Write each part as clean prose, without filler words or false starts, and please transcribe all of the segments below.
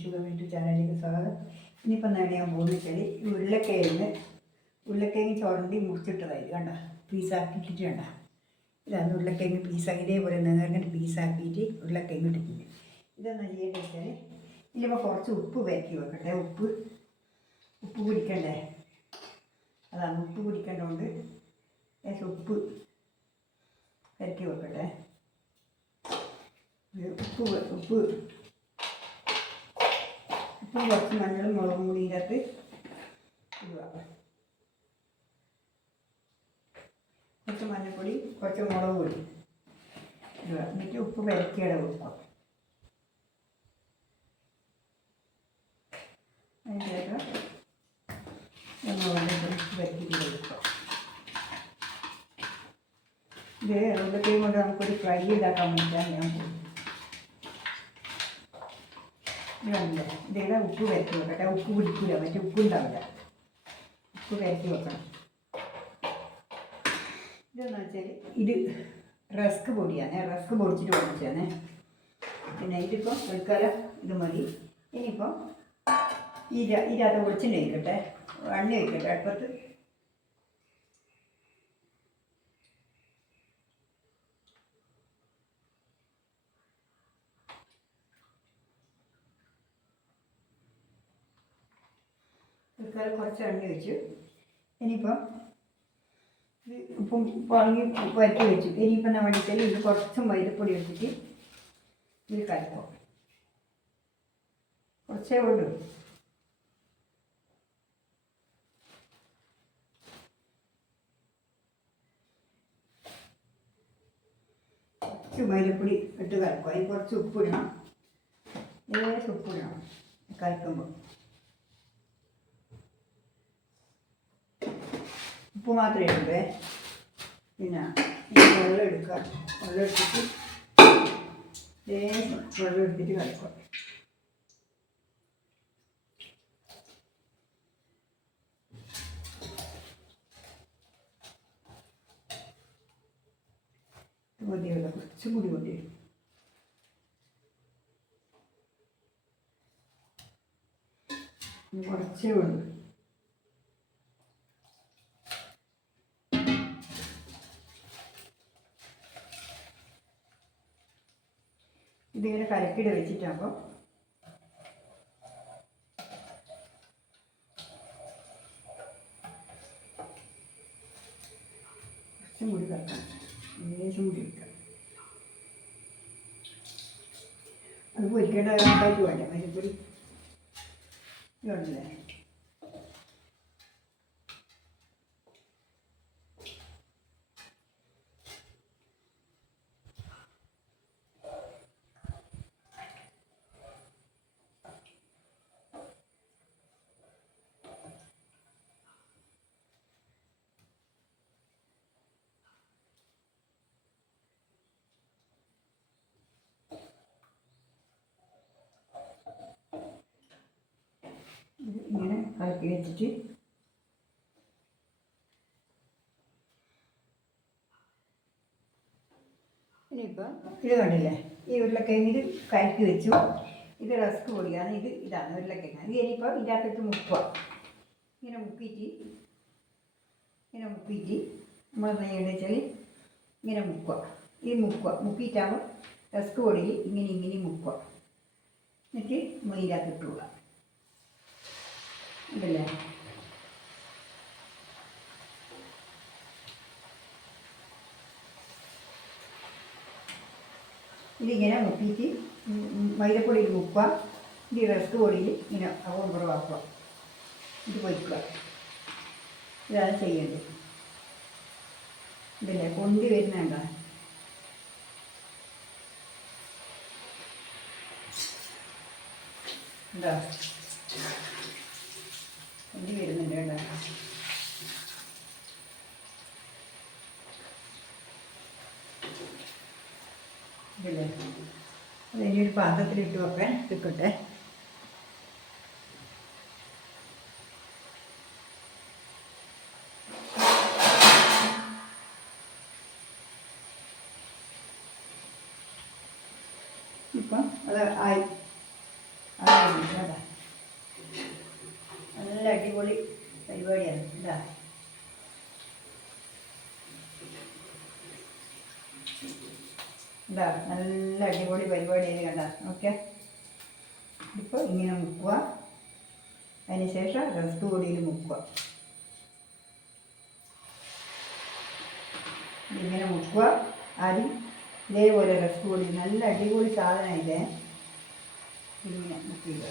Sugar വീട്ടു ചാനലിലേക്ക് സ്വാഗതം. ഇനിയിപ്പോൾ എന്താണ് ഞാൻ പോകുന്നത് വെച്ചാൽ ഉരുളക്കിഴങ്ങ് ചുരണ്ടി മുറിച്ചിട്ടതായത് കണ്ട പീസാക്കിയിട്ട് കണ്ട ഇതാണ് ഉരുളക്കിഴങ്ങ് പീസാക്കി ഇതേപോലെ നേർന്നിട്ട് പീസാക്കിയിട്ട് ഉരുളക്കിഴങ്ങ് ഇട്ടിട്ടുണ്ട്. ഇതെന്താ ചെയ്യേണ്ടത് വെച്ചാൽ ഇതിലിപ്പോൾ കുറച്ച് ഉപ്പ് വരക്കി വെക്കട്ടെ. ഉപ്പ് കുടിക്കണ്ടേ, അതാണ് ഉപ്പ് കുടിക്കേണ്ടതുകൊണ്ട് ഉപ്പ് വരക്കി വെക്കട്ടെ. ഉപ്പ് കുറച്ച് മഞ്ഞളും മുളകും കൂടി ഇതിനകത്ത് ഇടുക. കുറച്ച് മഞ്ഞൾപ്പൊടി കുറച്ച് മുളക് പൊടി ഇടുക. എന്നിട്ട് ഉപ്പ് വരക്കിയുടെ കൊടുക്കുക. അതിന് ശേഷം വരക്കിയിട്ട് കൊടുക്കുക. ഇത് ഉരുളക്കിഴങ്ങ് കൊണ്ട് നമുക്കൊരു ഫ്രൈ ഇതാക്കാൻ വേണ്ടിയിട്ടാണ് ഞാൻ പോകുന്നത്. ഇതല്ല ഇതേടെ ഉപ്പ് വരക്കി വെക്കട്ടെ. ഉപ്പ് പിടിക്കില്ല, മറ്റേ ഉപ്പുണ്ടാവില്ല. ഉപ്പ് വരക്കി വെക്കണം. ഇതെന്ന് വെച്ചാൽ ഇത് റസ്ക് പൊടിയാണ്. റസ്ക് പൊടിച്ചിട്ട് വാങ്ങിച്ചാണ്. പിന്നെ ഇതിപ്പോൾ തൽക്കാലം ഇത് മതി. ഇനിയിപ്പോൾ ഇതിനകത്ത് വെളിച്ചെണ്ണ വയ്ക്കട്ടെ, എണ്ണ വയ്ക്കട്ടെ അടുപ്പത്ത്. തൽക്കാലം കുറച്ച് എണ്ണ വെച്ചു. ഇനിയിപ്പം ഇത് ഉപ്പും വാങ്ങി വരട്ടി വെച്ചു. ഇനിയിപ്പം ഞാൻ വേണ്ടിച്ചാൽ ഇത് കുറച്ച് മൈദപ്പൊടി വെച്ചിട്ട് ഇത് കലക്കും. കുറച്ചേ ഉള്ളൂ. കുറച്ച് മൈദപ്പൊടി ഇട്ട് കലക്കും. അതിന് കുറച്ച് ഉപ്പിടണം, ലേശം ഉപ്പിടണം കലക്കുമ്പോൾ. ഉപ്പ് മാത്രമേ ഇടേ. പിന്നെ വെള്ളം എടുക്കുക. വെള്ളം എടുത്തിട്ട് വെള്ളം എടുത്തിട്ട് കളിക്കുക. മതിയല്ല, കുറച്ചും കൂടി മതി. കുറച്ചേ ഉള്ളൂ. ഇതിങ്ങനെ കലക്കിട്ട് വെച്ചിട്ടാകുമ്പോൾ കുറച്ചും കൂടി കലക്കണം. ലേശം കൂടി വെക്കാം. അത് പൊരിക്കേണ്ട കാര്യമായിട്ട് വേണ്ട. മഞ്ഞൾപ്പൊടി ഇതുണ്ടല്ലേ. ഇങ്ങനെ കലക്കി വെച്ചിട്ട് ഇനിയിപ്പോൾ ഇത് കണ്ടില്ലേ, ഈ ഉരുളക്കിഴങ്ങ് ഇത് കലക്കി വെച്ചു. ഇത് റസ്ക് പൊടിയാണ്. ഇതാണ് ഉരുളക്കിഴങ്ങ്. ഇത് ഇനിയിപ്പോൾ ഇതിൻ്റെ അകത്തേക്ക് മുക്കുക. ഇങ്ങനെ മുക്കിയിട്ട് നമ്മൾ ചെയ്യേണ്ടത് വെച്ചാൽ ഇങ്ങനെ മുക്കുക. മുക്കിയിട്ടാകുമ്പോൾ റസ്ക് പൊടിയിൽ ഇങ്ങനെ മുക്കുക. എന്നിട്ട് മൈദാക്ക് ഇട്ടുക. ഇതല്ലേ ഇതിങ്ങനെ മുക്കിയിട്ട് മൈദപ്പൊടിയിൽ മുക്കുക. ഇത് റസ്ക് പൊടിയിൽ ഇങ്ങനെ കുറവാക്കുക. ഇത് പൊയ്ക്കുക. ഇതാണ് ചെയ്യേണ്ടത്. ഇതല്ലേ പൊന്തി വരുന്നുണ്ട. എന്താ പൊന്തി വരുന്നുണ്ട് കേട്ടോ. ഇതല്ലേ അത് ഇനി ഒരു പാത്രത്തിലിട്ട് വെക്കാൻ വെക്കട്ടെ. ഇപ്പം അത് ആയി. അടിപൊളി പരിപാടിയാണ്. എന്താ എന്താ നല്ല അടിപൊളി പരിപാടിയായി കണ്ട നോക്കിയാൽ. ഇപ്പോൾ ഇങ്ങനെ മുക്കുക, അതിന് ശേഷം റസ്ക് പൊടിയിൽ മുക്കുക. ഇങ്ങനെ മുക്കുക ആദ്യം ഇതേപോലെ റസ്ക് പൊടി. നല്ല അടിപൊളി സാധനമില്ലേ. ഇങ്ങനെ മുക്കുക.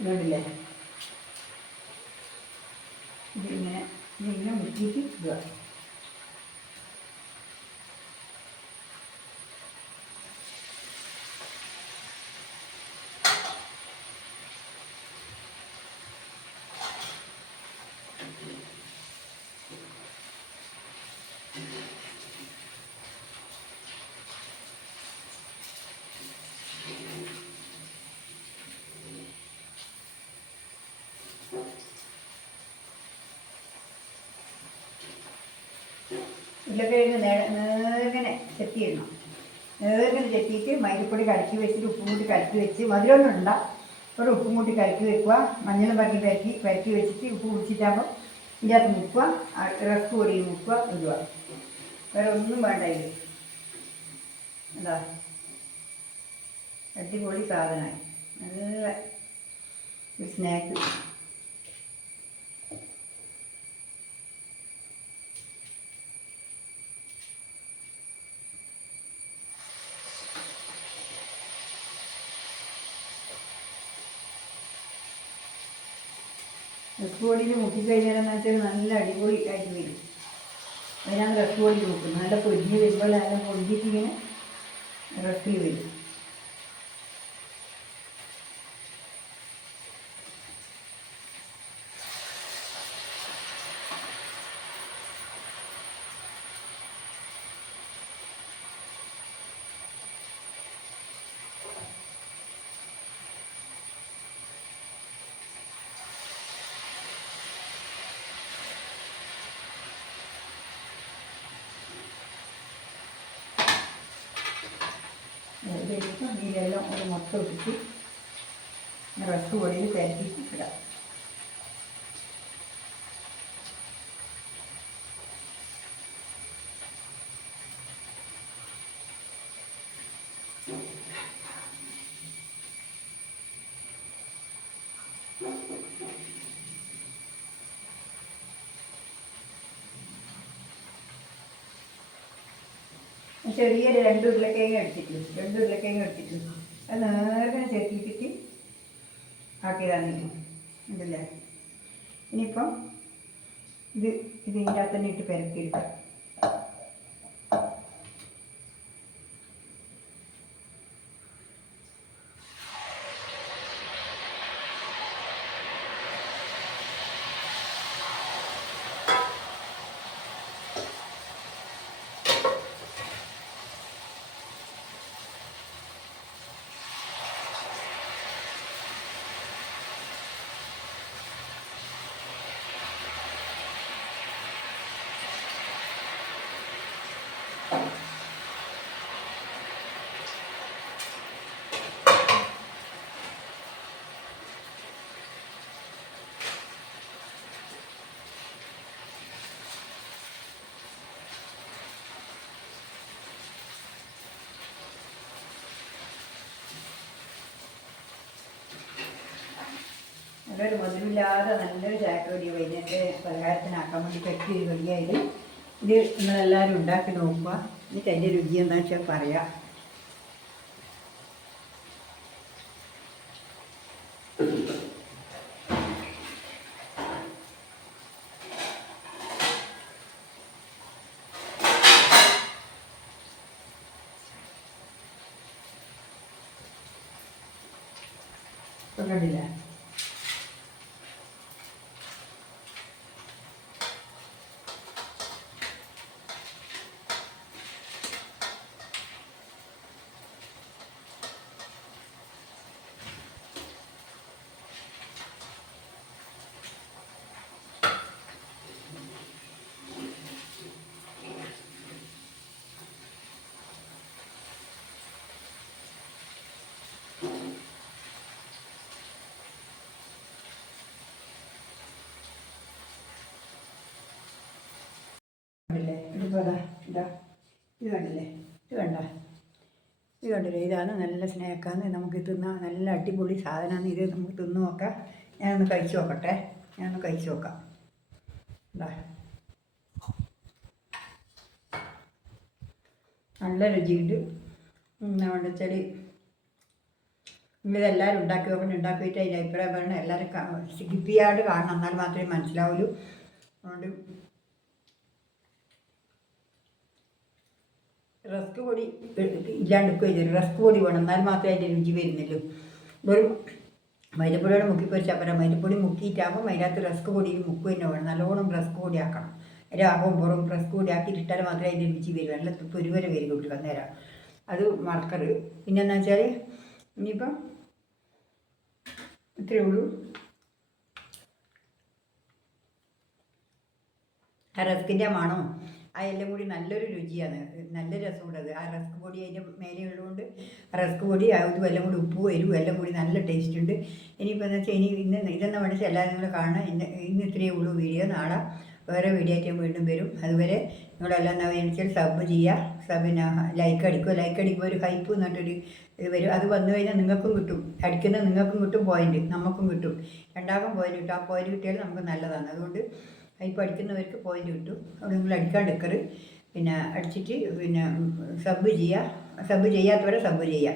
ഇതുണ്ടല്ലേ, ഇതിങ്ങനെ മുക്കിയിട്ട് ഇടുക. ഉരുളക്കിഴങ്ങ് നേർങ്ങനെ ചെത്തി ഇടണം. നേർങ്ങനെ ചെത്തിയിട്ട് മൈദപ്പൊടി കലക്കി വെച്ചിട്ട് ഉപ്പും കൂട്ടി കലക്കി വെച്ച്, മധുരമൊന്നും ഇടണ്ട, ഒരു ഉപ്പും കൂട്ടി കലക്കി വെക്കുക. മഞ്ഞളും പരക്കി വെച്ചിട്ട് ഉപ്പ് കുടിച്ചിട്ടാകുമ്പോൾ ഇതിൻ്റെ അകത്ത് മുക്കുക. റസ്ക് പൊടിയിൽ മുക്കുക, ഇടുക. വേറെ ഒന്നും വേണ്ട. ഇത് എന്താ അടിപൊളി സാധനമായി. നല്ല ഒരു സ്നാക്ക്. റസ്ക് പൊടിയിൽ മുക്കിക്കഴിഞ്ഞാലെന്ന് വെച്ചാൽ നല്ല അടിപൊളി ആയിട്ട് വരും. അതിനാണ് റസ്ക് പൊടി നോക്കുന്നത്. നല്ല പൊരിഞ്ഞ് വരുമ്പോൾ നല്ല പൊടിച്ചിട്ടിങ്ങനെ റസ്കിൽ വരും. ഇതിലിപ്പം ഇതിലെല്ലാം ഒരു മൊത്തം ഇട്ടിട്ട് റസ്ക് പൊടിയിൽ പരത്തിയിട്ട് ഇടാം. ചെറിയൊരു 2 ഉരുളക്കിഴങ്ങ് എടുത്തിട്ടുണ്ട്. അത് നേർങ്ങനെ ചെത്തിയിട്ടിട്ട് ആക്കിയതാണ്. ഉണ്ടല്ലേ. ഇനിയിപ്പം ഇതിൻ്റെ അകത്ത് തന്നെ ഇട്ട് പെരക്കിയെടുക്കാം. നല്ലൊരു മധുരമില്ലാതെ നല്ലൊരു ചായക്കടി വൈകുന്നേരത്തെ പലഹാരത്തിനാക്കാൻ വേണ്ടി പറ്റിയൊരു കടിയായത്. ഇത് നിങ്ങളെല്ലാവരും ഉണ്ടാക്കി നോക്കുക. എന്നിട്ട് അതിൻ്റെ രുചി എന്താണെന്ന് വെച്ചാൽ പറയാം. കണ്ടില്ല. അപ്പോൾ ഇതാ ഇത് കണ്ടില്ലേ, ഇത് കണ്ടില്ലേ, ഇതാണ് നല്ല സ്നാക്കാന്ന്, നമുക്ക് തിന്നാം. നല്ല അടിപൊളി സാധനമാണ് ഇത്, നമുക്ക് തിന്ന് നോക്കാം. ഞാനൊന്ന് കഴിച്ച് നോക്കട്ടെ, കഴിച്ച് നോക്കാം. എന്താ നല്ല രുചിയുണ്ട്. എന്താണെന്ന് വെച്ചാൽ നിങ്ങളിതെല്ലാവരും ഉണ്ടാക്കി നോക്കണം. ഉണ്ടാക്കിയിട്ട് അതിൻ്റെ അഭിപ്രായം പറയണം. എല്ലാവരും സ്കിപ്പ് ചെയ്യാണ്ട് കാണണം, എന്നാൽ മാത്രമേ മനസ്സിലാവുള്ളൂ. അതുകൊണ്ട് റസ്ക് പൊടി ഇല്ലാണ്ടിരിക്കുകയും റസ്ക് പൊടി വേണം, എന്നാൽ മാത്രമേ അതിൻ്റെ രുചി വരുന്നുള്ളൂ. വെറും മൈദപ്പൊടിയോടെ മുക്കി പൊരിച്ചാൽ പറയാം. മൈദപ്പൊടി മുക്കിയിട്ടാകുമ്പോൾ അതിനകത്ത് റസ്ക് പൊടിയിൽ മുക്കുക തന്നെ വേണം. നല്ലോണം റസ്ക് പൊടി ആക്കണം. രാവും പുറവും റസ്ക് പൊടി ആക്കിയിട്ട് ഇട്ടാൽ മാത്രമേ അതിൻ്റെ രുചി വരും. നല്ല പൊരുവരെ വരും കുട്ടികൾ അന്നേരം. അത് മറക്കരുത്. പിന്നെന്താ വെച്ചാൽ ഇനിയിപ്പം ഇത്രയേ ഉള്ളൂ. ആ റസ്കിൻ്റെ മണവും ആ എല്ലാം കൂടി നല്ലൊരു രുചിയാണ്, നല്ല രസമുണ്ട് അത്. ആ റസ്ക് പൊടി അതിൻ്റെ മേലെ ഉള്ളതുകൊണ്ട് റസ്ക് പൊടി അതും എല്ലാം കൂടി ഉപ്പും എരിവും എല്ലാം കൂടി നല്ല ടേസ്റ്റ് ഉണ്ട്. ഇനിയിപ്പോൾ എന്ന് വെച്ചാൽ ഇതെന്ന് പഠിച്ച് എല്ലാവരും നിങ്ങൾ കാണണം. ഇന്ന് ഇത്രയേ ഉള്ളൂ വീഡിയോ. നാളെ വേറെ വീഡിയോ ആയിട്ട് വീണ്ടും വരും. അതുവരെ നിങ്ങളെല്ലാം എന്താ വെച്ചാൽ സബ് ചെയ്യുക, പിന്നെ ലൈക്ക് അടിക്കുമ്പോൾ ഒരു ഹൈപ്പ് എന്നിട്ടൊരു ഇത് വരും. അത് വന്നു കഴിഞ്ഞാൽ നിങ്ങൾക്കും കിട്ടും, അടിക്കുന്ന നിങ്ങൾക്കും കിട്ടും പോയിന്റ്, നമുക്കും കിട്ടും. രണ്ടാക്കും പോയിന്റ് കിട്ടും. ആ പോയിന്റ് കിട്ടിയാൽ നമുക്ക് നല്ലതാണ്. അതുകൊണ്ട് ഹൈപ്പ് അടിക്കുന്നവർക്ക് പോയിന്റ് കിട്ടും. അവിടെ നിങ്ങൾ അടിക്കാണ്ടിരിക്കരുത്. പിന്നെ അടിച്ചിട്ട് പിന്നെ സബ് ചെയ്യാത്തവരെ സബ് ചെയ്യുക.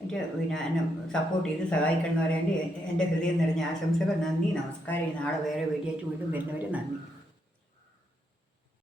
എന്നിട്ട് പിന്നെ എന്നെ സപ്പോർട്ട് ചെയ്ത് സഹായിക്കണം എന്ന് പറയാണ്ട് എൻ്റെ ഹൃദയം നിറഞ്ഞ ആശംസകൾ. നന്ദി, നമസ്കാരം. നാളെ വേറെ വീഡിയോ ആയിട്ട് വീണ്ടും വരുന്നവരെ നന്ദി.